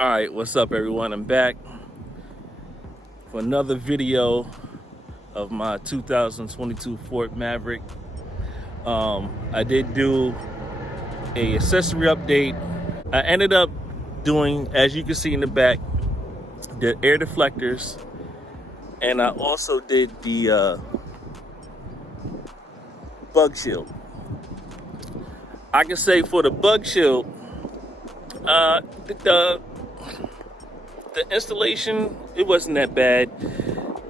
All right, what's up everyone? I'm back for another video of my 2022 Ford Maverick. I did do a accessory update. I ended up doing, as you can see in the back, the air deflectors, and I also did the bug shield. I can say for the bug shield, the installation, it wasn't that bad.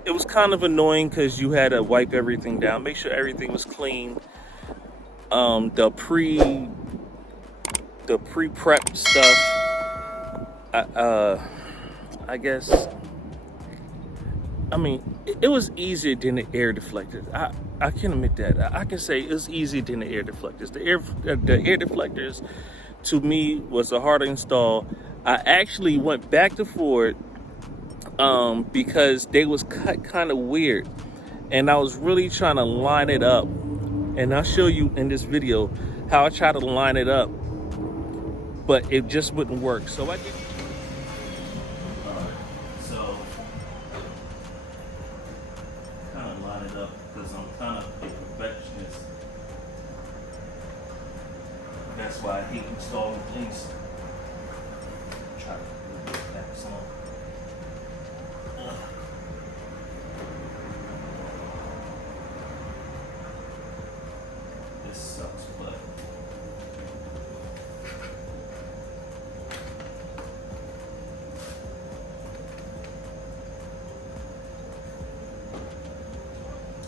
It was kind of annoying because you had to wipe everything down, make sure everything was clean. The pre-prep stuff, I guess, I mean, it was easier than the air deflectors. I can admit that. I can say it was easier than the air deflectors. The air deflectors, to me, was a harder install. I actually went back to Ford because they was cut kind of weird, and I was really trying to line it up. And I'll show you in this video how I try to line it up, but it just wouldn't work. So I did. So kind of line it up because I'm kind of a perfectionist. That's why I hate installing things. Try to move this back some. This sucks, but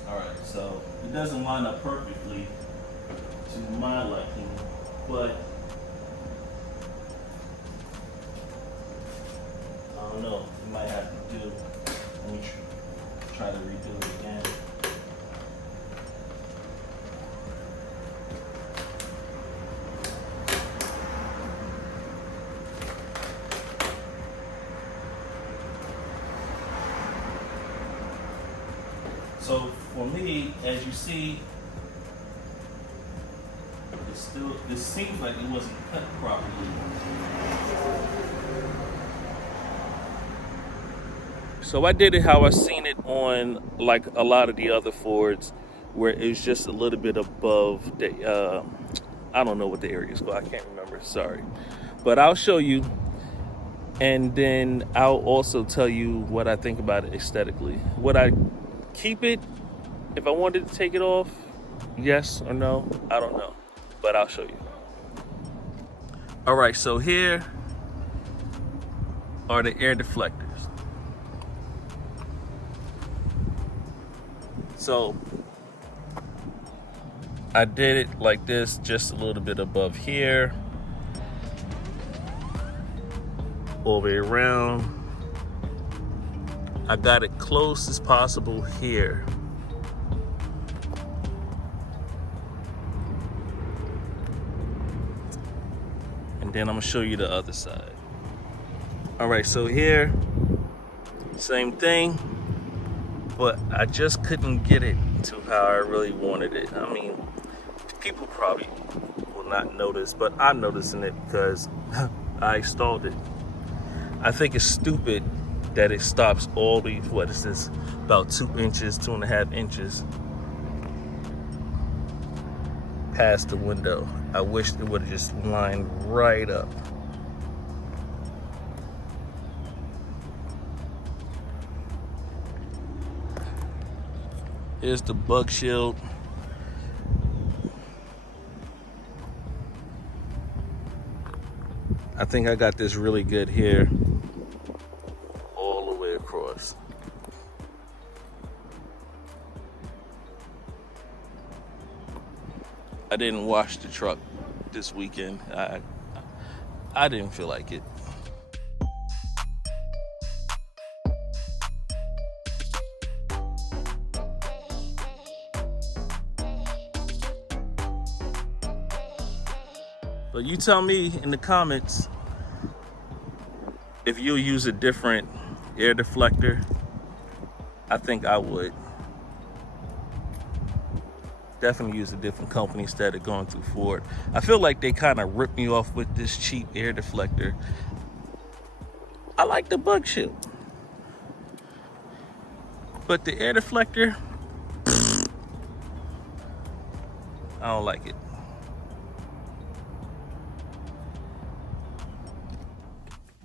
all right, so it doesn't line up perfectly to my liking, but I don't know, you might have to do, let me try to redo it again. So for me, as you see, this seems like it wasn't cut properly. So I did it how I seen it on like a lot of the other Fords, where it's just a little bit above the, I don't know what the area is called, I can't remember, sorry. But I'll show you, and then I'll also tell you what I think about it aesthetically. Would I keep it if I wanted to take it off? Yes or no? I don't know, but I'll show you. All right, so here are the air deflectors. So I did it like this, just a little bit above here, all the way around. I got it close as possible here. And then I'm gonna show you the other side. All right, so here, same thing, but I just couldn't get it to how I really wanted it. I mean, people probably will not notice, but I'm noticing it because I installed it. I think it's stupid that it stops all the, what is this, about 2 inches, 2.5 inches past the window. I wish it would have just lined right up. Here's the bug shield. I think I got this really good here, all the way across. I didn't wash the truck this weekend. I didn't feel like it. But you tell me in the comments if you'll use a different air deflector. I think I would. definitely use a different company instead of going through Ford. I feel like they kind of ripped me off with this cheap air deflector. I like the bug shield. But the air deflector, I don't like it.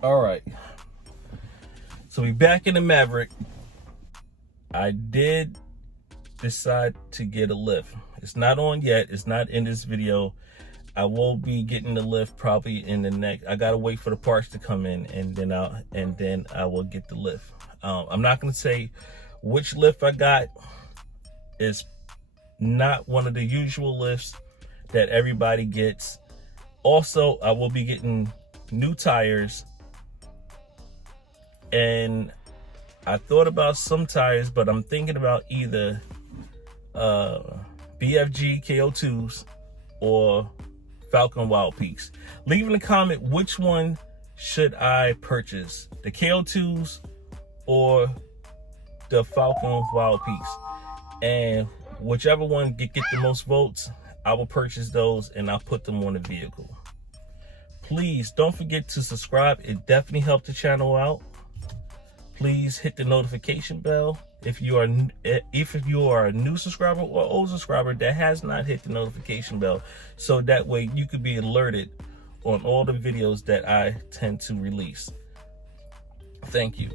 All right. So we back in the Maverick. I did decide to get a lift. It's not on yet. It's not in this video. I will be getting the lift probably in the next. I gotta wait for the parts to come in, and then I will get the lift. I'm not gonna say which lift I got. It's not one of the usual lifts that everybody gets. Also, I will be getting new tires, and I thought about some tires, but I'm thinking about either BFG KO2s or Falcon Wild Peaks. Leave in the comment which one should I purchase, the KO2s or the Falcon Wild Peaks, and whichever one get the most votes, I will purchase those and I'll put them on the vehicle. Please don't forget to subscribe. It definitely helped the channel out. Please hit the notification bell if you are a new subscriber or old subscriber that has not hit the notification bell, so that way you could be alerted on all the videos that I tend to release. Thank you.